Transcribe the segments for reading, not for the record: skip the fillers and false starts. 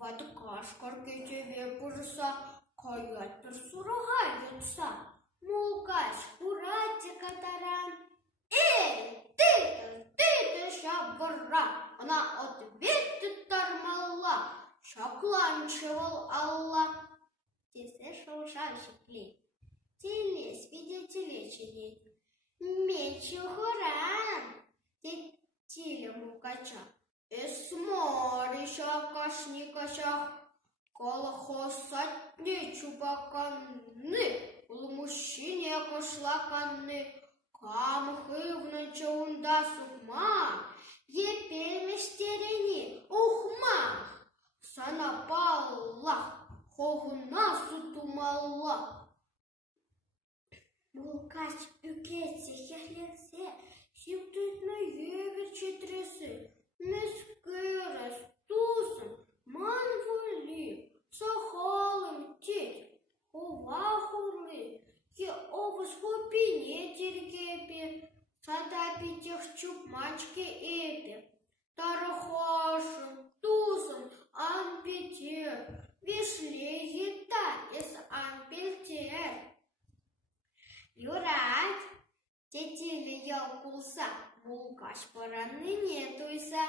Вот кашкарки тебе пырса, каят персу ругаются. Мукаш, куратика таран. Эй, ты-то, шабара. Она ответит тормала. Шакланчивал Аллах. Тесе шаушашикли. Теле, свидетели чинить. Мечу хуран. Теле мукача. Эсмариша кашникашах. Колхозатни чубаканны. Улмущине кошлаканны. Камхы вночі унда сукма. Епель мештерени ухма. Санапаллах. Хогуна сутумаллах. Булкач üketse хехлесе. Сиптут на еверче трясы. Мескырас тусын. Манвали. Сахалым теть. Увахурлы. Е овус хопине теркепе. Садапитех чупмачки эпе. Тарахашын, тусын, ампетер. Вишле ета эс ампельтер. Юрать, тетили ялкулса, булкаш паранны нетуйса.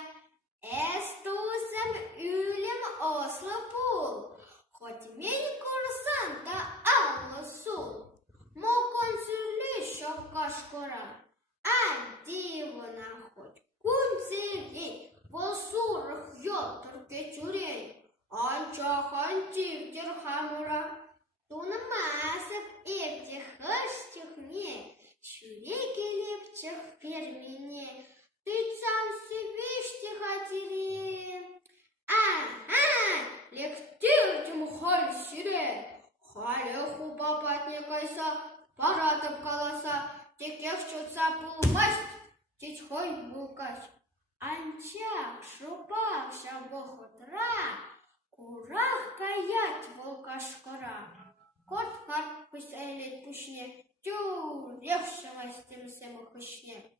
Эстусам үлем осло пул. Хоть мень курсан да алла сул. Мокон сүрле шоккашкора. А дивана хоть кунцели. Восурах йотыр кечурей. Анчах антивтер хамура. Тунамасып эптех хыштех не. Шурекелепчех пермене. Ты сам себе хотели. Лектиртим халь сире. Халеху бабатне кайса. Паратып каласа. Текех чутса пулмасть. Течхой булкач. Анчах шупав шабохотра. Курах каят волкашкора. Кот карт пусть эйлет пушне. Тю, левшего с тем сему хышне.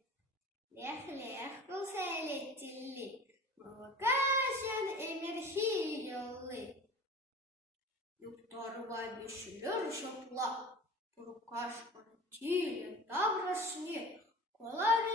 Лех-лех кулса эйлет тилли. Волкашен эмерхилеллы. Юктарва бешілер шапла. Пуркашкан тиле таврашне. Коларе